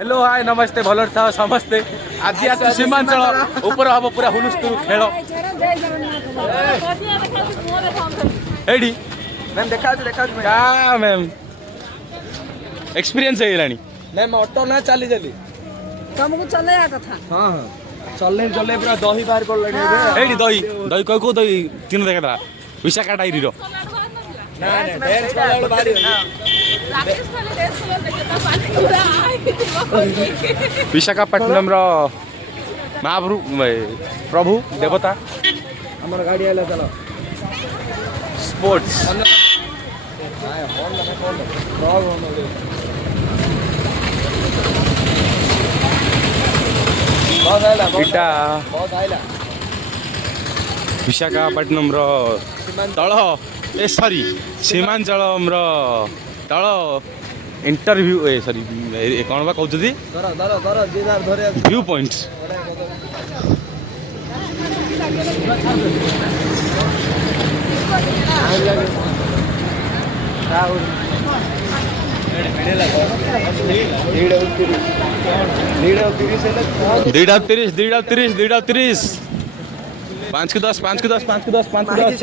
Hello hi नमस्ते भल था समस्ते आज आज सीमांचल ऊपर हम पूरा हुलुस्तुल खेल एडी मैम देखा क्या मैम एक्सपीरियंस है लानी मैम ऑटो ना चली चली तुमको चलेगा कथा हाँ हाँ चले पूरा दही बाहर पड़ एडी दही दही कोई को दही तीन देखा विशाखा डायरी रो विशाखापट्टनम महाप्रभु प्रभु देवता हमारा गाड़ी आला चलो स्पोर्ट्स इटा विशाखापट्टनम तल ए सॉरी सीमांचलम तल इंटरव्यू ए सॉरी कौन बा कहते व्यू पॉइंट्स दीड़ा तीस 5 के 10 5 के 10 5 के 10 5 के 10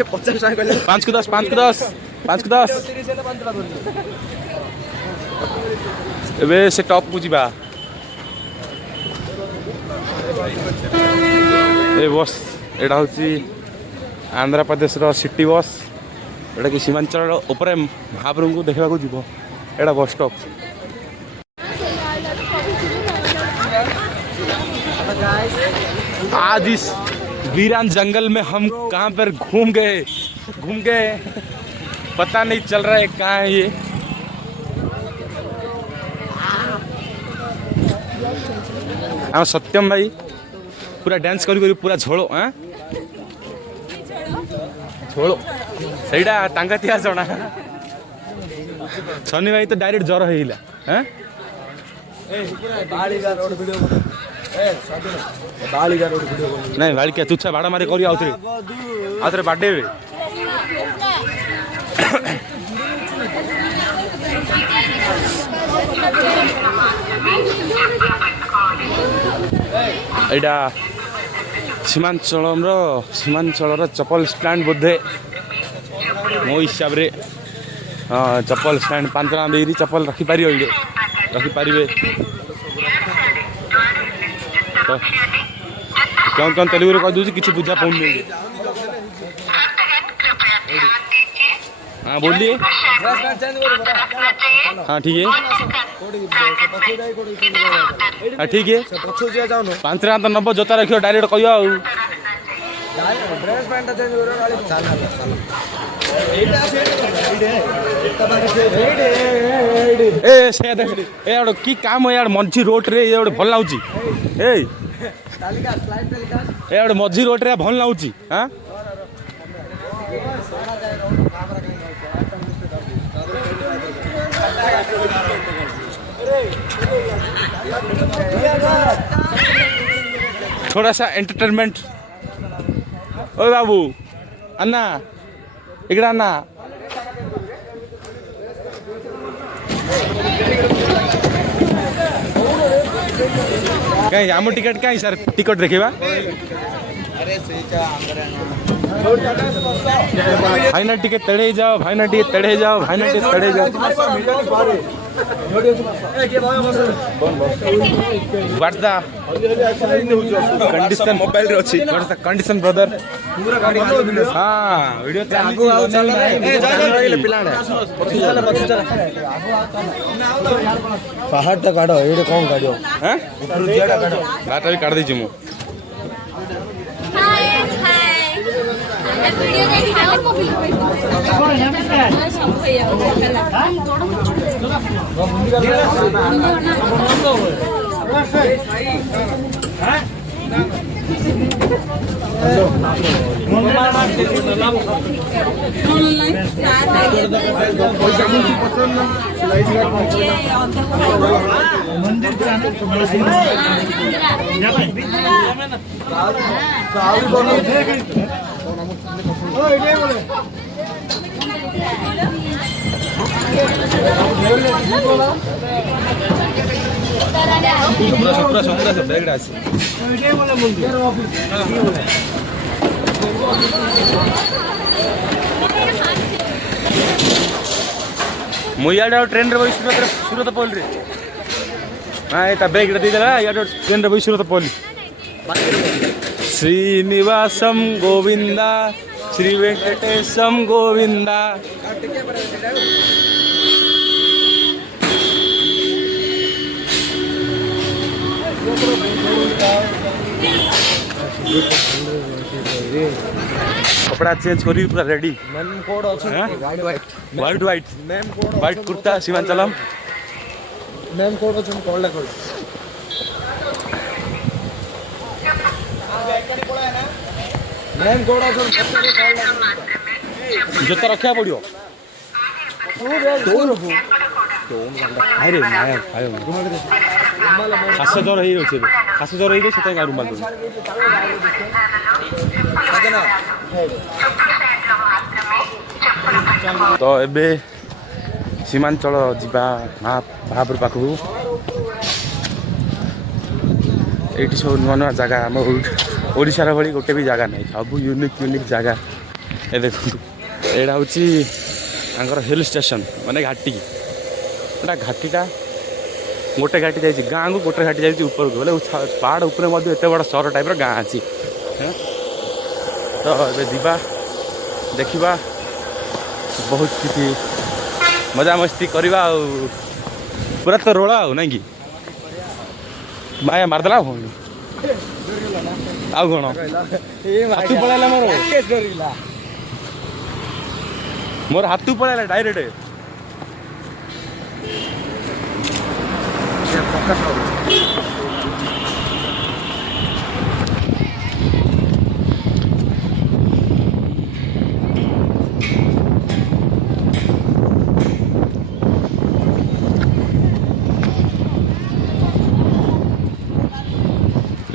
5 के 10 5 के 10 5 के 10 एबे से टॉप को जीवा ए बस एटा होची आंध्र प्रदेश रो सिटी बस एटा कि सीमांचल ऊपर महाप्रभु को देखा को जीवो एटा बस स्टॉप आज इस वीरान जंगल में हम कहाँ पर घूम गए पता नहीं चल रहा है कहाँ है ये हाँ सत्यम भाई पूरा डांस करी पूरा झोलो हाँ झोलो सहीटा टांगा तिहा जना सनी भाई तो डायरेक्ट ज्वर होइला हाँ नहीं भाई क्या तुच्छा भाड़ा मारे करी आउथरे बाडे एटा सीमांचल चप्पल स्टैंड बोधे मो हिसाब रे चप्पल स्टैंड 5 टका देरी चप्पल रखिपार रखिपारे तो कौन तेलुगु कह दूसरी किसी बुझा पाऊँ हाँ बोलिए हाँ ठीक है हाँ ठीक है 5 टका तो नब जोता रखियो डायरेक्ट कह कि काम यार मझी रोड रे ये भल लाଗୁଛି ए मझी रोड रे भल लाଗୁଛି हाँ थोड़ा सा एंटरटेनमेंट ओ बाबू अन्ना इकड़ा अन्ना कहीं आम टिकट कहीं सर टिकट देखा भाईना टिके तेड़े जाओ भाईना टिके तेड़े जाओ भाईना टिके तेड़े जाओ व्हाट्स द कंडीशन मोबाइल रे अछि व्हाट्स द कंडीशन ब्रदर हां वीडियो आगु आउ चल ए पिलाडे पहाड़ तो काढो एडे कोन काढो हैं रुजियाडा काढो बाटा भी काढ देछि मु मंदिर सब बैग আছে मुझे ट्रेन रे सूरत सूरत पोल रे हाँ ये बैग दीदेला इधर ट्रेन रे सूरत पोल श्रीनिवासम गोविंदा श्री वेंकटेशम गोविंदा कपड़ा चेंज करी पूरा रेडी नेम कोड ଅଛି white white name code white kurta Simhachalam name code ଅଛି କଲ୍ କର नेम कोड ଅଛି जूता रखा पड़ो अरे माया खास ज्वर हो खास ज्वर हो रुमाल तो एबे सीमांचल जीवा महापुर पाखु ये सब नुआ नुआ जगह आम ओडिशार भली गोटे भी जगह नहीं सब यूनिक यूनिक जगह ए देखो यहाँ हूँ हिल स्टेशन माने घाटी एटा घाटीटा गोटे घाटी जाइए गाँ को गोटे घाटी जाइए ऊपर को बोले पहाड़ उपरे एत बड़ सहर टाइप गाँ अच्छी तो ये जीवा देखा बहुत किसी मजा मस्ती करवा पूरा तो रोला हो ना कि माया मारदेला हो आउ कौन हाथू पलैला मोर हाथू पलैला डायरेक्ट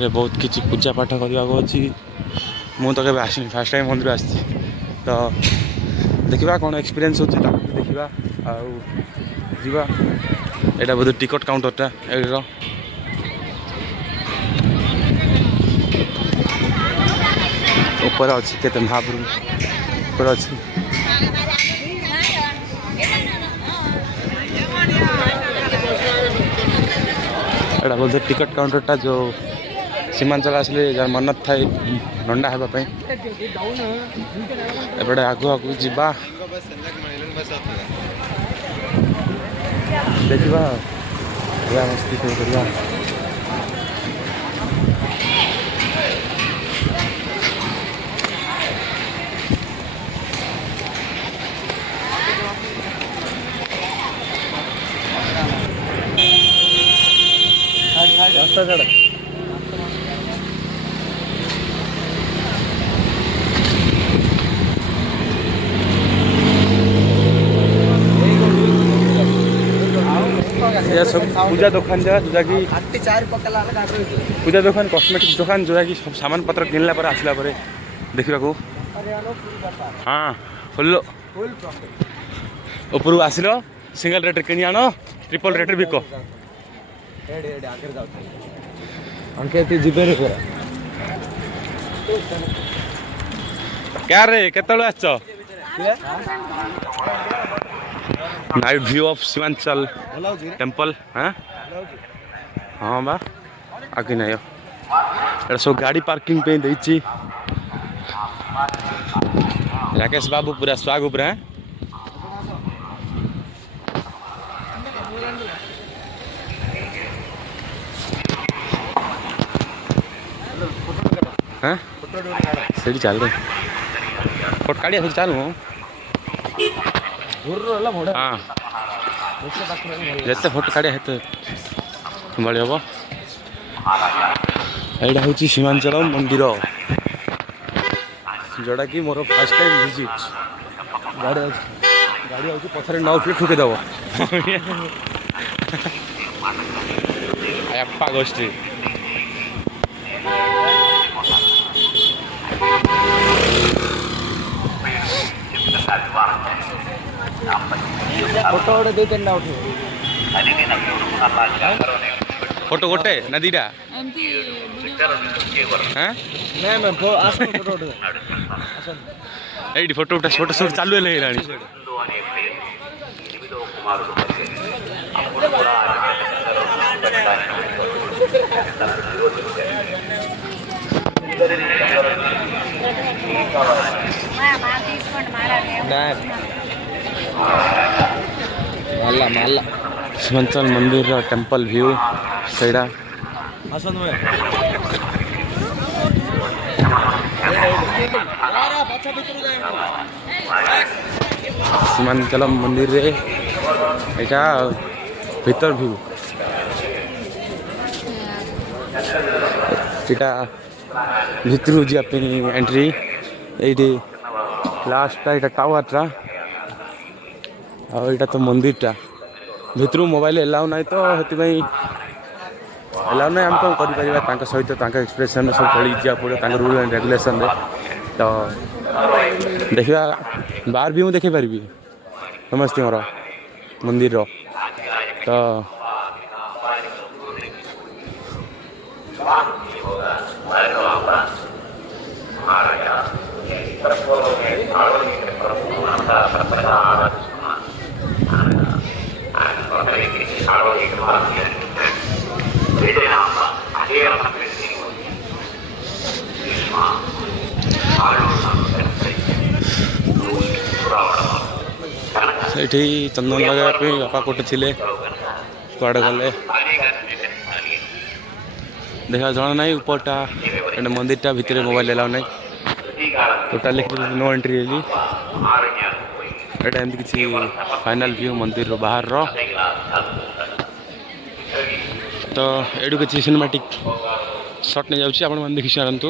बहुत किसी पूजा पाठ करने अच्छी मुझे तो कभी आसनी फास्ट टाइम मंदिर आसी तो देखा कौन एक्सपीरियंस होता देखा आवा यहाँ बोधे टिकट काउंटरटा एड्र ऊपर अच्छी केते महापुर ऊपर अच्छी यहाँ बोधे टिकट काउंटरटा जो सीमांचल आसले जार मन था नंडा हाँपाई एपटे आगु आगु जा देखा मजा मस्ती करवा रास्ता छाड़ ये सब पूजा दुकान जगह जोटा कि पूजा दुकान कॉस्मेटिक्स दुकान जोटा कि सब सामान पत्र किनला पर आसला पर देखा हाँ खोल ऊपर आसिल सिंगल रेट किणी आण ट्रिपल रेट बिक क्या रे केतल आस night view of Simhachalam temple हाँ हाँ बा आगे नहीं ये सब गाड़ी पार्किंग पे देची राकेश बाबू पूरा स्वाग ऊपर हाँ से चल रहे फोटो काढ़िया से चलू हाँ जिते फोटो काढ़िया हेते भाई हम यहाँ हूँ सीमांचल मंदिर जोटा कि मोर फर्स्ट टाइम विजिट गाड़ी गाड़ी हूँ पथर न उठे ठुकेदेव अप्पा गोष्ठी फोटो गोटे दे तीन उठे फोटो गोटे ना दीटा हाँ ନାଇଁ ମ୍ୟାମ୍ ଆସନ୍ତୁ ଫଟୋ ଉଠେଇବା ଏଇଠି ଫଟୋ ଉଠା ଫଟୋ ସୁଟ୍ ଚାଲୁ ହେଲେ ହେଇଲାଣି ମାଲା ମାଲା ଶିବାଞ୍ଚଳ ମନ୍ଦିରର ଟେମ୍ପଲ୍ ଭ୍ୟୁ ସେଇଟା ଆସନ୍ତୁ ମ୍ୟାମ୍ ସୀମାଞ୍ଚଳ ମନ୍ଦିରରେ ଏଇଟା ଭିତର ଭ୍ୟୁ ଏଇଟା ଭିତରକୁ ଯିବା ପାଇଁ ଏଣ୍ଟ୍ରି ଏଇଠି ଲାଷ୍ଟଟା ଏଇଟା ଟାୱାରଟା ଆଉ ଏଇଟା ତ ମନ୍ଦିରଟା ଭିତରୁ ମୋବାଇଲ ଏଲାଉ ନାହିଁ ତ ସେଥିପାଇଁ ଏଲାଉ ନାହିଁ ଆମେ କ'ଣ କରିପାରିବା ତାଙ୍କ ସହିତ ତାଙ୍କ ଏକ୍ସପ୍ରେସନ୍ରେ ସବୁ ଚଳିକି ଯିବାକୁ ପଡ଼ିବ ତାଙ୍କ ରୁଲ୍ ଆଣ୍ଡ ରେଗୁଲେସନ୍ରେ ତ ଦେଖିବା ବାହାର ବି ମୁଁ ଦେଖାଇ ପାରିବି ସମସ୍ତଙ୍କର ମନ୍ଦିରର ତ ସେଇଠି ଚନ୍ଦନ ଲଗାଇବା ପାଇଁ ବାପା କୋଟେ ଥିଲେ କୁଆଡ଼େ ଗଲେ ଦେଖିବା ଜଣା ନାହିଁ ଉପରଟା ଏଇଟା ମନ୍ଦିରଟା ଭିତରେ ମୋବାଇଲ ଏଲାଉ ନାହିଁ ଟୋଟାଲି ନୋ ଏଣ୍ଟ୍ରି ହେଲି ଏଇଟା ଏମିତି କିଛି ଫାଇନାଲ୍ ଭ୍ୟୁ ମନ୍ଦିରର ବାହାରର ତ ଏଇଠୁ କିଛି ସିନେମାଟିକ୍ ସଟ୍ ନେଇଯାଉଛି ଆପଣମାନେ ଦେଖି ସାରନ୍ତୁ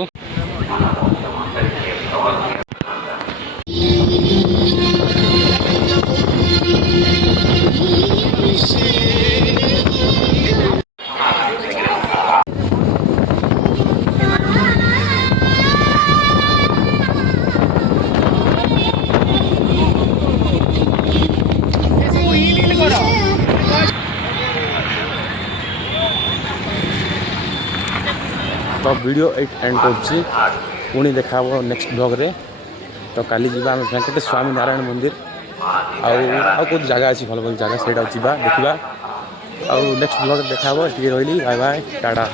तो वीडियो एंड पुणी देखा नेक्स्ट ब्लॉग रे तो काली जीवा आम वेंकटेश स्वामी नारायण मंदिर आउ कौन जगह अच्छी भल भल जगह से देखा नेक्स्ट ब्लॉग देखा रही बाय बाय टाटा।